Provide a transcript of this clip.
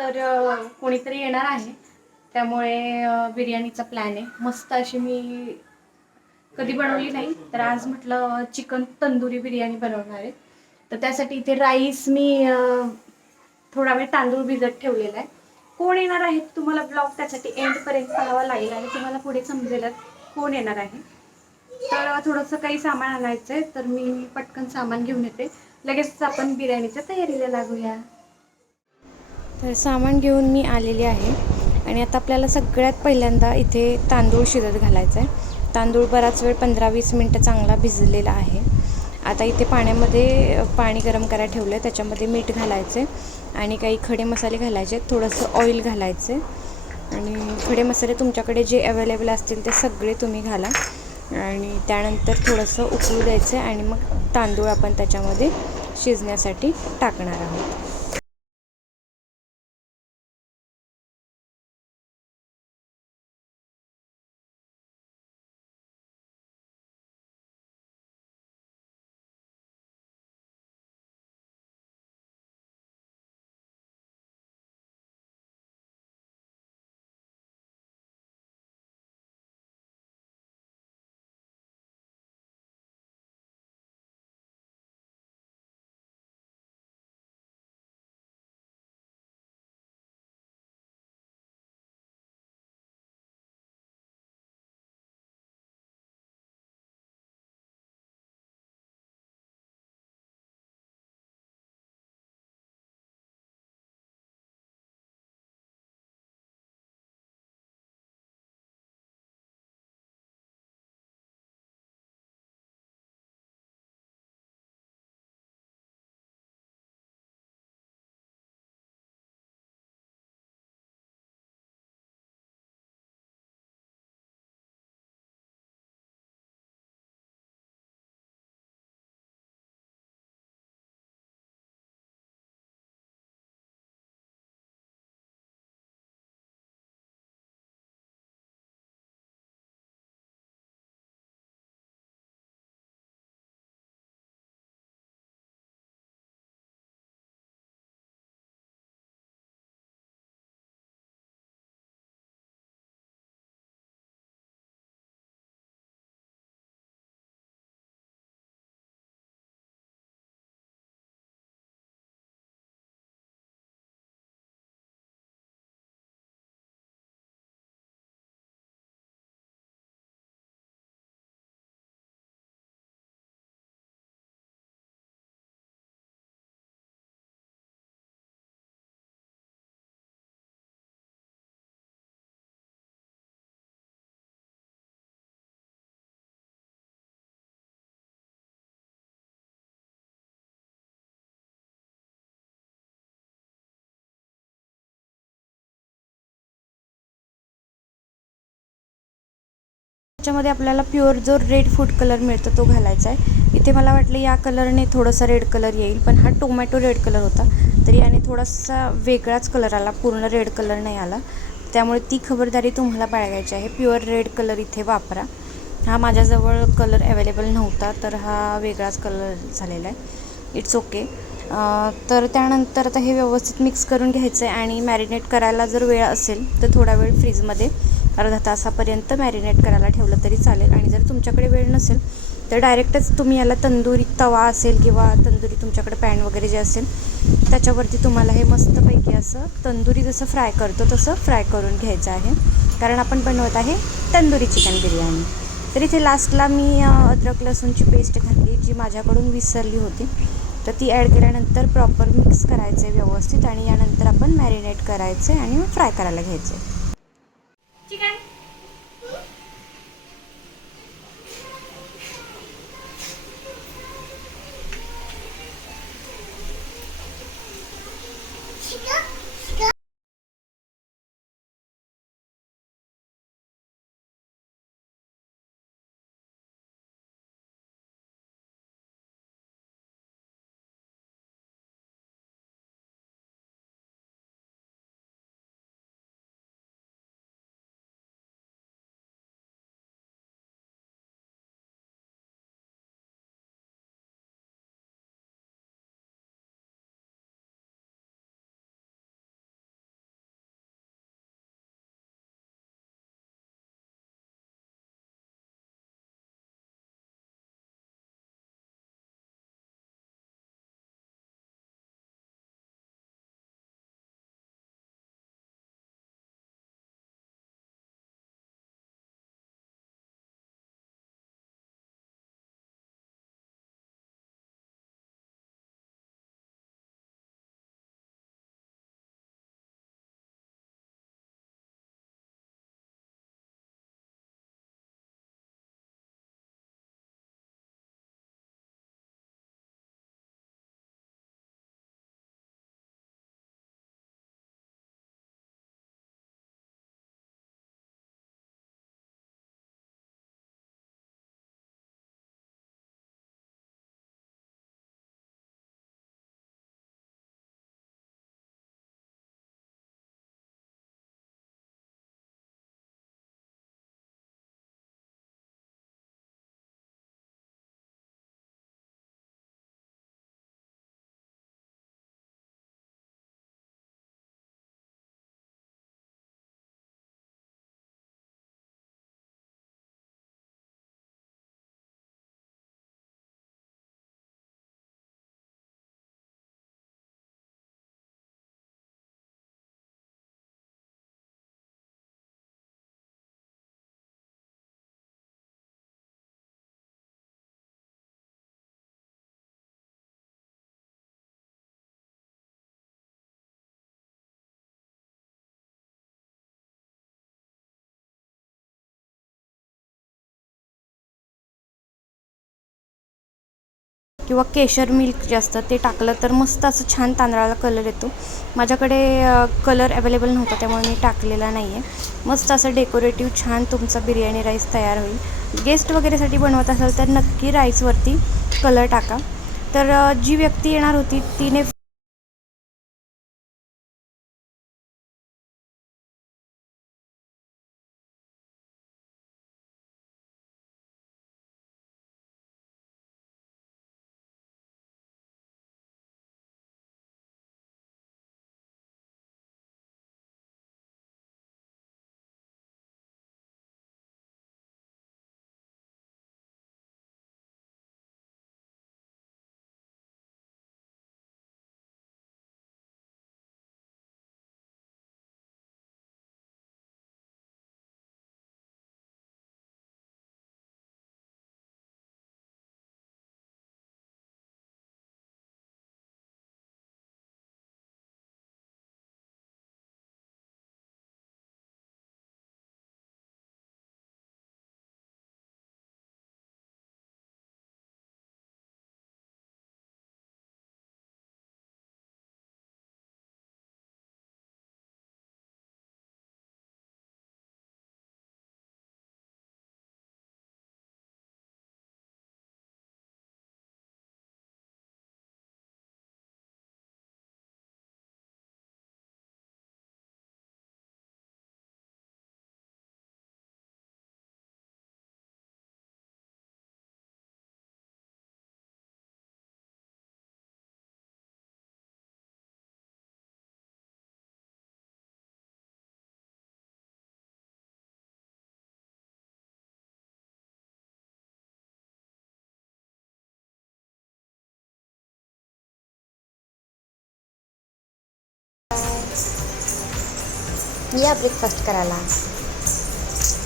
तर कोणीतरी येणार आहे. त्यामुळे बिर्याणीचा प्लॅन आहे. मस्त अशी मी कधी बनवली नाही तर आज म्हटलं चिकन तंदुरी बिर्याणी बनवणार आहे. तर त्यासाठी इथे राईस मी थोडा वेळ तांदूळ भिजत ठेवलेला आहे. कोण येणार आहे तुम्हाला ब्लॉग त्यासाठी एंडपर्यंत पाहावा लागेल आणि तुम्हाला पुढे समजेलच कोण येणार आहे. तर थोडंसं काही सामान आणायचं आहे तर मी पटकन सामान घेऊन येते. लगेच आपण बिर्याणीच्या तयारीला लागूया. तर सामान घेऊन मी आलेली आहे. आणि आता आपल्याला सगळ्यात पहिल्यांदा इथे तांदूळ शिजत घालायचा आहे तांदूळ बराच वेळ पंधरा वीस मिनटं चांगला भिजलेला आहे. आता इथे पाण्यामध्ये पाणी गरम करायला ठेवलं आहे त्याच्यामध्ये मीठ घालायचे आणि काही खडे मसाले घालायचे थोडंसं ऑइल घालायचे आणि खडे मसाले तुमच्याकडे जे अवेलेबल असतील ते सगळे तुम्ही घाला. आणि त्यानंतर थोडंसं उकळू द्यायचं आणि मग तांदूळ आपण त्याच्यामध्ये शिजण्यासाठी टाकणार आहोत. त्याच्यामध्ये आपल्याला प्युअर जो रेड फूड कलर मिळतो तो घालायचा आहे. इथे मला वाटलं या कलरने थोडंसं रेड कलर येईल पण हा टोमॅटो रेड कलर होता. तर याने थोडासा वेगळाच कलर आला पूर्ण रेड कलर नाही आला. त्यामुळे ती खबरदारी तुम्हाला बाळगायची आहे. प्युअर रेड कलर इथे वापरा. हा माझ्याजवळ कलर अवेलेबल नव्हता तर हा वेगळाच कलर झालेला आहे. इट्स ओके तर त्यानंतर आता हे व्यवस्थित मिक्स करून घ्यायचं आहे आणि मॅरिनेट करायला जर वेळ असेल तर थोडा वेळ फ्रीजमध्ये अर्धा तासापर्यंत मॅरिनेट करायला ठेवलं तरी चालेल. आणि जर तुमच्याकडे वेळ नसेल तर डायरेक्टच तुम्ही याला तंदुरी तवा असेल किंवा तंदुरी तुमच्याकडे पॅन वगैरे जे असेल त्याच्यावरती तुम्हाला हे मस्तपैकी असं तंदुरी जसं फ्राय करतो तसं फ्राय करून घ्यायचं आहे. कारण आपण बनवत आहे तंदुरी चिकन बिर्याणी. तर इथे लास्टला मी अद्रक लसूणची पेस्ट घातली जी माझ्याकडून विसरली होती. तर ती ॲड केल्यानंतर प्रॉपर मिक्स करायचं आहे व्यवस्थित आणि यानंतर आपण मॅरिनेट करायचं आहे आणि फ्राय करायला घ्यायचं आहे किंवा केशर मिल्क जे असतं ते टाकलं तर मस्त असं छान तांदळाला कलर येतो. माझ्याकडे कलर अवेलेबल नव्हता त्यामुळे मी टाकलेला नाही आहे मस्त असं डेकोरेटिव्ह छान तुमचा बिर्याणी राईस तयार होईल. गेस्ट वगैरेसाठी बनवत असाल तर नक्की राईसवरती कलर टाका. तर जी व्यक्ती येणार होती तिने या ब्रेकफास्ट करायला.